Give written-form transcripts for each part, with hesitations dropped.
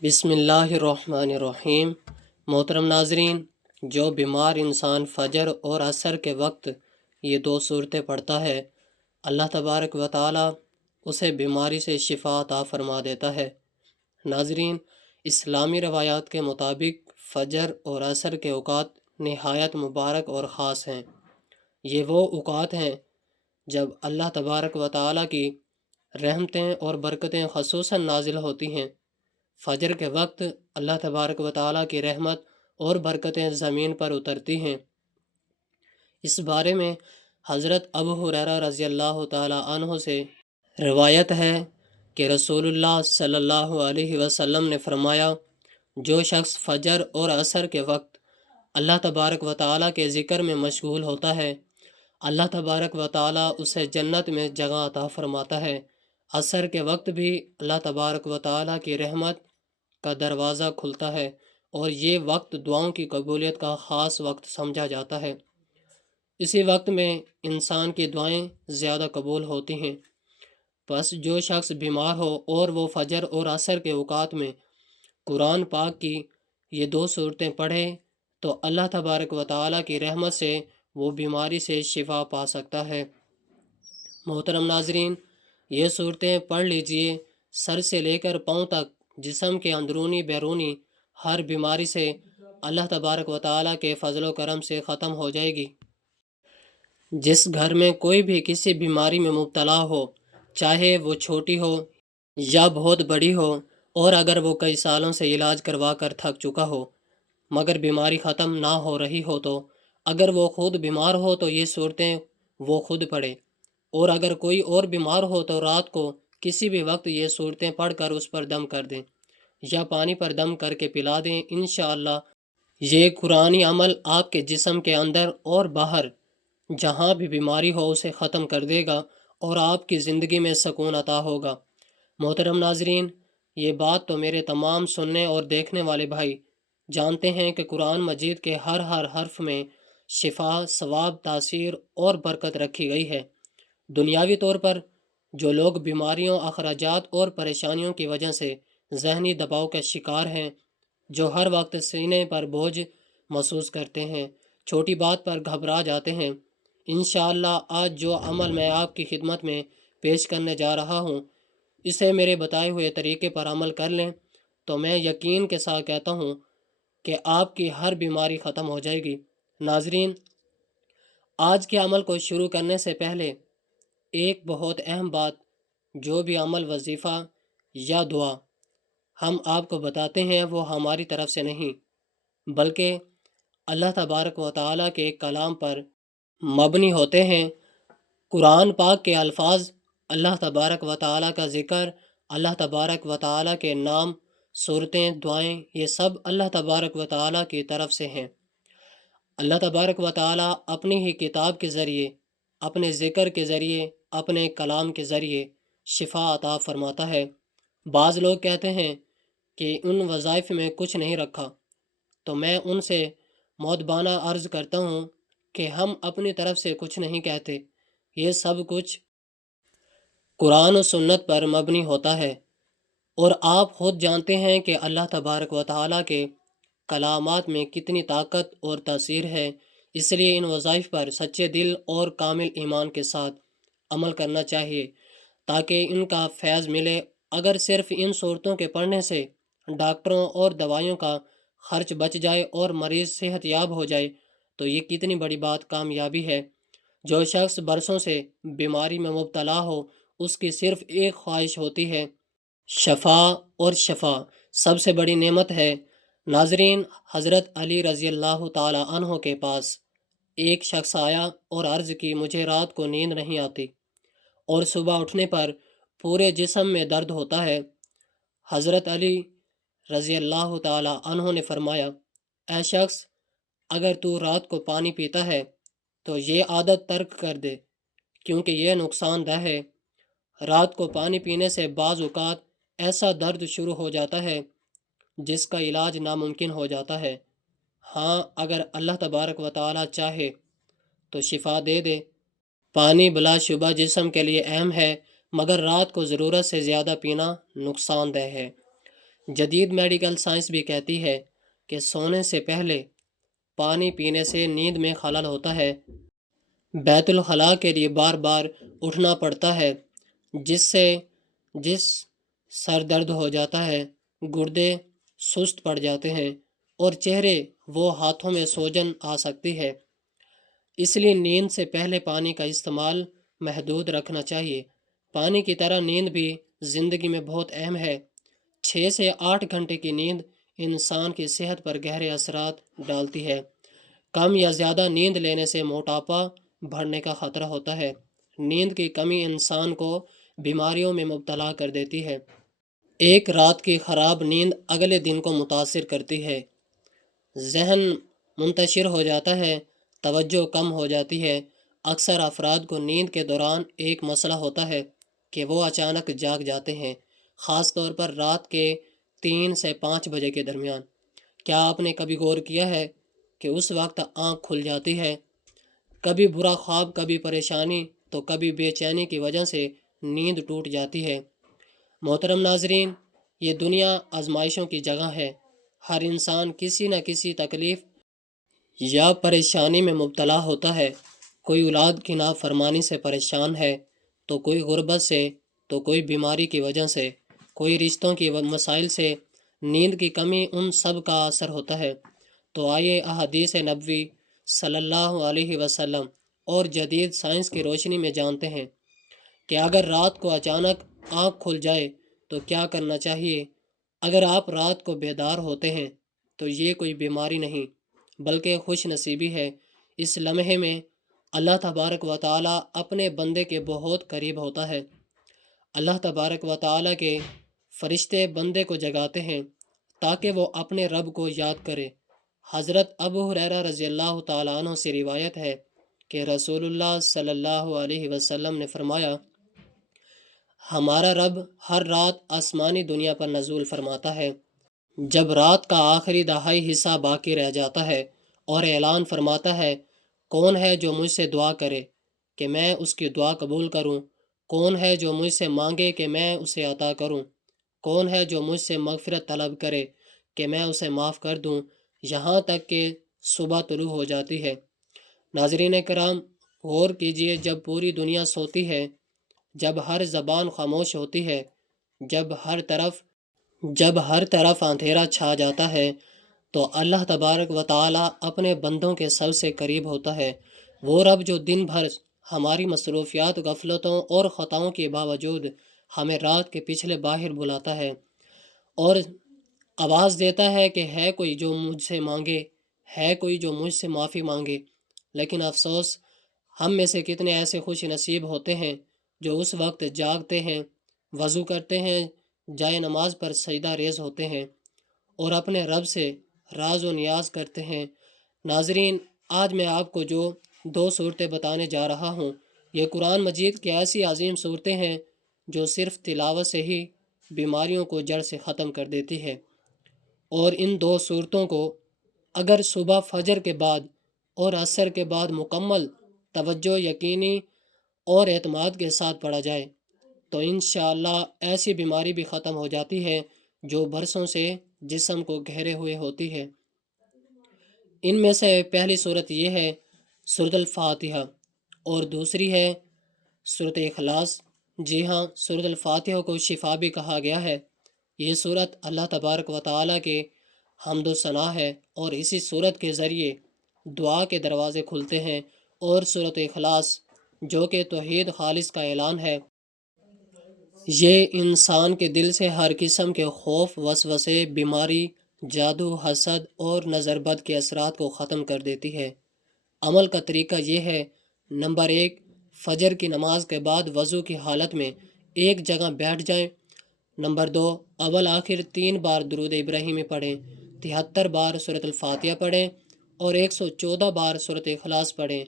بسم اللہ الرحمن الرحیم۔ محترم ناظرین، جو بیمار انسان فجر اور عصر کے وقت یہ دو صورتیں پڑھتا ہے، اللہ تبارک و تعالی اسے بیماری سے شفا عطا فرما دیتا ہے۔ ناظرین، اسلامی روایات کے مطابق فجر اور عصر کے اوقات نہایت مبارک اور خاص ہیں۔ یہ وہ اوقات ہیں جب اللہ تبارک و تعالی کی رحمتیں اور برکتیں خصوصاً نازل ہوتی ہیں۔ فجر کے وقت اللہ تبارک و تعالیٰ کی رحمت اور برکتیں زمین پر اترتی ہیں۔ اس بارے میں حضرت ابو ہریرہ رضی اللہ تعالیٰ عنہ سے روایت ہے کہ رسول اللہ صلی اللہ علیہ وسلم نے فرمایا، جو شخص فجر اور عصر کے وقت اللہ تبارک و تعالیٰ کے ذکر میں مشغول ہوتا ہے، اللہ تبارک و تعالیٰ اسے جنت میں جگہ عطا فرماتا ہے۔ عصر کے وقت بھی اللہ تبارک و تعالیٰ کی رحمت کا دروازہ کھلتا ہے اور یہ وقت دعاؤں کی قبولیت کا خاص وقت سمجھا جاتا ہے۔ اسی وقت میں انسان کی دعائیں زیادہ قبول ہوتی ہیں۔ بس جو شخص بیمار ہو اور وہ فجر اور عصر کے اوقات میں قرآن پاک کی یہ دو صورتیں پڑھے تو اللہ تبارک و تعالیٰ کی رحمت سے وہ بیماری سے شفا پا سکتا ہے۔ محترم ناظرین، یہ صورتیں پڑھ لیجئے، سر سے لے کر پاؤں تک جسم کے اندرونی بیرونی ہر بیماری سے اللہ تبارک و تعالیٰ کے فضل و کرم سے ختم ہو جائے گی۔ جس گھر میں کوئی بھی کسی بیماری میں مبتلا ہو، چاہے وہ چھوٹی ہو یا بہت بڑی ہو، اور اگر وہ کئی سالوں سے علاج کروا کر تھک چکا ہو مگر بیماری ختم نہ ہو رہی ہو، تو اگر وہ خود بیمار ہو تو یہ صورتیں وہ خود پڑھے، اور اگر کوئی اور بیمار ہو تو رات کو کسی بھی وقت یہ صورتیں پڑھ کر اس پر دم کر دیں یا پانی پر دم کر کے پلا دیں۔ انشاءاللہ یہ قرآنی عمل آپ کے جسم کے اندر اور باہر جہاں بھی بیماری ہو اسے ختم کر دے گا اور آپ کی زندگی میں سکون عطا ہوگا۔ محترم ناظرین، یہ بات تو میرے تمام سننے اور دیکھنے والے بھائی جانتے ہیں کہ قرآن مجید کے ہر حرف میں شفا، ثواب، تاثیر اور برکت رکھی گئی ہے۔ دنیاوی طور پر جو لوگ بیماریوں، اخراجات اور پریشانیوں کی وجہ سے ذہنی دباؤ کا شکار ہیں، جو ہر وقت سینے پر بوجھ محسوس کرتے ہیں، چھوٹی بات پر گھبرا جاتے ہیں، انشاءاللہ آج جو عمل میں آپ کی خدمت میں پیش کرنے جا رہا ہوں، اسے میرے بتائے ہوئے طریقے پر عمل کر لیں تو میں یقین کے ساتھ کہتا ہوں کہ آپ کی ہر بیماری ختم ہو جائے گی۔ ناظرین، آج کے عمل کو شروع کرنے سے پہلے ایک بہت اہم بات، جو بھی عمل، وظیفہ یا دعا ہم آپ کو بتاتے ہیں وہ ہماری طرف سے نہیں بلکہ اللہ تبارک و تعالیٰ کے کلام پر مبنی ہوتے ہیں۔ قرآن پاک کے الفاظ، اللہ تبارک و تعالیٰ کا ذکر، اللہ تبارک و تعالیٰ کے نام، صورتیں، دعائیں، یہ سب اللہ تبارک و تعالیٰ کی طرف سے ہیں۔ اللہ تبارک و تعالیٰ اپنی ہی کتاب کے ذریعے، اپنے ذکر کے ذریعے، اپنے کلام کے ذریعے شفا عطا فرماتا ہے۔ بعض لوگ کہتے ہیں کہ ان وظائف میں کچھ نہیں رکھا، تو میں ان سے مؤدبانہ عرض کرتا ہوں کہ ہم اپنی طرف سے کچھ نہیں کہتے، یہ سب کچھ قرآن و سنت پر مبنی ہوتا ہے، اور آپ خود جانتے ہیں کہ اللہ تبارک و تعالیٰ کے کلامات میں کتنی طاقت اور تاثیر ہے۔ اس لیے ان وظائف پر سچے دل اور کامل ایمان کے ساتھ عمل کرنا چاہیے تاکہ ان کا فیض ملے۔ اگر صرف ان صورتوں کے پڑھنے سے ڈاکٹروں اور دوائیوں کا خرچ بچ جائے اور مریض صحت یاب ہو جائے تو یہ کتنی بڑی بات، کامیابی ہے۔ جو شخص برسوں سے بیماری میں مبتلا ہو، اس کی صرف ایک خواہش ہوتی ہے، شفا، اور شفا سب سے بڑی نعمت ہے۔ ناظرین، حضرت علی رضی اللہ تعالی عنہ کے پاس ایک شخص آیا اور عرض کی، مجھے رات کو نیند نہیں آتی اور صبح اٹھنے پر پورے جسم میں درد ہوتا ہے۔ حضرت علی رضی اللہ تعالی عنہ نے فرمایا، اے شخص، اگر تو رات کو پانی پیتا ہے تو یہ عادت ترک کر دے، کیونکہ یہ نقصان دہ ہے۔ رات کو پانی پینے سے بعض اوقات ایسا درد شروع ہو جاتا ہے جس کا علاج ناممکن ہو جاتا ہے۔ ہاں، اگر اللہ تبارک و تعالی چاہے تو شفا دے دے۔ پانی بلا شبہ جسم کے لیے اہم ہے، مگر رات کو ضرورت سے زیادہ پینا نقصان دہ ہے۔ جدید میڈیکل سائنس بھی کہتی ہے کہ سونے سے پہلے پانی پینے سے نیند میں خلل ہوتا ہے، بیت الخلاء کے لیے بار بار اٹھنا پڑتا ہے، جس سر درد ہو جاتا ہے، گردے سست پڑ جاتے ہیں اور چہرے وہ ہاتھوں میں سوجن آ سکتی ہے۔ اس لیے نیند سے پہلے پانی کا استعمال محدود رکھنا چاہیے۔ پانی کی طرح نیند بھی زندگی میں بہت اہم ہے۔ 6 سے 8 گھنٹے کی نیند انسان کی صحت پر گہرے اثرات ڈالتی ہے۔ کم یا زیادہ نیند لینے سے موٹاپا بڑھنے کا خطرہ ہوتا ہے۔ نیند کی کمی انسان کو بیماریوں میں مبتلا کر دیتی ہے۔ ایک رات کی خراب نیند اگلے دن کو متاثر کرتی ہے، ذہن منتشر ہو جاتا ہے، توجہ کم ہو جاتی ہے۔ اکثر افراد کو نیند کے دوران ایک مسئلہ ہوتا ہے کہ وہ اچانک جاگ جاتے ہیں، خاص طور پر رات کے 3 سے 5 بجے کے درمیان۔ کیا آپ نے کبھی غور کیا ہے کہ اس وقت آنکھ کھل جاتی ہے؟ کبھی برا خواب، کبھی پریشانی تو کبھی بے چینی کی وجہ سے نیند ٹوٹ جاتی ہے۔ محترم ناظرین، یہ دنیا آزمائشوں کی جگہ ہے۔ ہر انسان کسی نہ کسی تکلیف یا پریشانی میں مبتلا ہوتا ہے۔ کوئی اولاد کی نافرمانی سے پریشان ہے، تو کوئی غربت سے، تو کوئی بیماری کی وجہ سے، کوئی رشتوں کی مسائل سے۔ نیند کی کمی ان سب کا اثر ہوتا ہے۔ تو آئیے احادیث نبوی صلی اللہ علیہ وسلم اور جدید سائنس کی روشنی میں جانتے ہیں کہ اگر رات کو اچانک آنکھ کھل جائے تو کیا کرنا چاہیے۔ اگر آپ رات کو بیدار ہوتے ہیں تو یہ کوئی بیماری نہیں بلکہ خوش نصیبی ہے۔ اس لمحے میں اللہ تبارک و تعالی اپنے بندے کے بہت قریب ہوتا ہے۔ اللہ تبارک و تعالی کے فرشتے بندے کو جگاتے ہیں تاکہ وہ اپنے رب کو یاد کرے۔ حضرت ابو ہریرہ رضی اللہ تعالیٰ عنہ سے روایت ہے کہ رسول اللہ صلی اللہ علیہ وسلم نے فرمایا، ہمارا رب ہر رات آسمانی دنیا پر نزول فرماتا ہے جب رات کا آخری دہائی حصہ باقی رہ جاتا ہے، اور اعلان فرماتا ہے، کون ہے جو مجھ سے دعا کرے کہ میں اس کی دعا قبول کروں؟ کون ہے جو مجھ سے مانگے کہ میں اسے عطا کروں؟ کون ہے جو مجھ سے مغفرت طلب کرے کہ میں اسے معاف کر دوں؟ یہاں تک کہ صبح طلوع ہو جاتی ہے۔ ناظرین کرام، غور کیجئے، جب پوری دنیا سوتی ہے، جب ہر زبان خاموش ہوتی ہے، جب ہر طرف اندھیرا چھا جاتا ہے، تو اللہ تبارک و تعالی اپنے بندوں کے سب سے قریب ہوتا ہے۔ وہ رب جو دن بھر ہماری مصروفیات، غفلتوں اور خطاؤں کے باوجود ہمیں رات کے پچھلے باہر بلاتا ہے اور آواز دیتا ہے کہ ہے کوئی جو مجھ سے مانگے، ہے کوئی جو مجھ سے معافی مانگے۔ لیکن افسوس، ہم میں سے کتنے ایسے خوش نصیب ہوتے ہیں جو اس وقت جاگتے ہیں، وضو کرتے ہیں، جائے نماز پر سجدہ ریز ہوتے ہیں اور اپنے رب سے راز و نیاز کرتے ہیں۔ ناظرین، آج میں آپ کو جو 2 صورتیں بتانے جا رہا ہوں، یہ قرآن مجید کی ایسی عظیم صورتیں ہیں جو صرف تلاوت سے ہی بیماریوں کو جڑ سے ختم کر دیتی ہے۔ اور ان 2 صورتوں کو اگر صبح فجر کے بعد اور عصر کے بعد مکمل توجہ، یقینی اور اعتماد کے ساتھ پڑھا جائے تو انشاءاللہ ایسی بیماری بھی ختم ہو جاتی ہے جو برسوں سے جسم کو گھیرے ہوئے ہوتی ہے۔ ان میں سے پہلی صورت یہ ہے سورۃ الفاتحہ، اور دوسری ہے سورۃ اخلاص۔ جی ہاں، سورۃ الفاتحہ کو شفا بھی کہا گیا ہے۔ یہ صورت اللہ تبارک و تعالیٰ کے حمد و ثنا ہے، اور اسی صورت کے ذریعے دعا کے دروازے کھلتے ہیں۔ اور سورۃ اخلاص جو کہ توحید خالص کا اعلان ہے، یہ انسان کے دل سے ہر قسم کے خوف، وسوسے، بیماری، جادو، حسد اور نظر بد کے اثرات کو ختم کر دیتی ہے۔ عمل کا طریقہ یہ ہے: نمبر 1، فجر کی نماز کے بعد وضو کی حالت میں ایک جگہ بیٹھ جائیں۔ نمبر 2، اول آخر 3 بار درود ابراہیمی پڑھیں، 73 بار سورۃ الفاتحہ پڑھیں اور 114 بار سورۃ اخلاص پڑھیں۔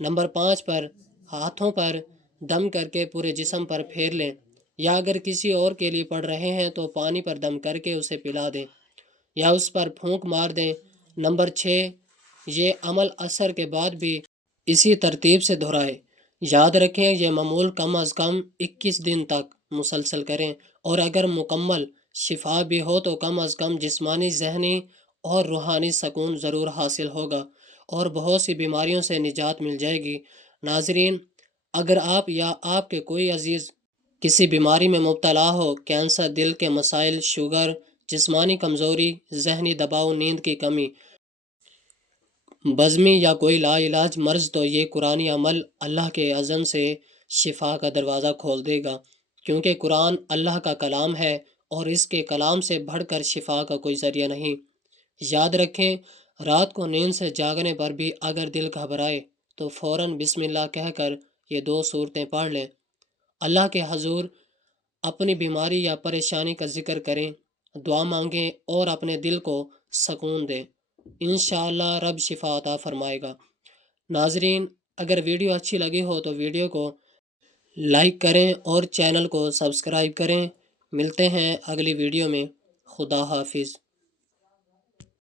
نمبر 5 پر ہاتھوں پر دم کر کے پورے جسم پر پھیر لیں، یا اگر کسی اور کے لیے پڑھ رہے ہیں تو پانی پر دم کر کے اسے پلا دیں یا اس پر پھونک مار دیں۔ نمبر 6، یہ عمل عصر کے بعد بھی اسی ترتیب سے دہرائیں۔ یاد رکھیں، یہ معمول کم از کم 21 دن تک مسلسل کریں، اور اگر مکمل شفا بھی ہو تو کم از کم جسمانی، ذہنی اور روحانی سکون ضرور حاصل ہوگا اور بہت سی بیماریوں سے نجات مل جائے گی۔ ناظرین، اگر آپ یا آپ کے کوئی عزیز کسی بیماری میں مبتلا ہو، کینسر، دل کے مسائل، شوگر، جسمانی کمزوری، ذہنی دباؤ، نیند کی کمی، بزمی یا کوئی لا علاج مرض، تو یہ قرآنی عمل اللہ کے اذن سے شفا کا دروازہ کھول دے گا، کیونکہ قرآن اللہ کا کلام ہے اور اس کے کلام سے بڑھ کر شفا کا کوئی ذریعہ نہیں۔ یاد رکھیں، رات کو نیند سے جاگنے پر بھی اگر دل گھبرائے تو فوراً بسم اللہ کہہ کر یہ 2 سورتیں پڑھ لیں، اللہ کے حضور اپنی بیماری یا پریشانی کا ذکر کریں، دعا مانگیں اور اپنے دل کو سکون دیں۔ انشاءاللہ رب شفا عطا فرمائے گا۔ ناظرین، اگر ویڈیو اچھی لگی ہو تو ویڈیو کو لائک کریں اور چینل کو سبسکرائب کریں۔ ملتے ہیں اگلی ویڈیو میں۔ خدا حافظ۔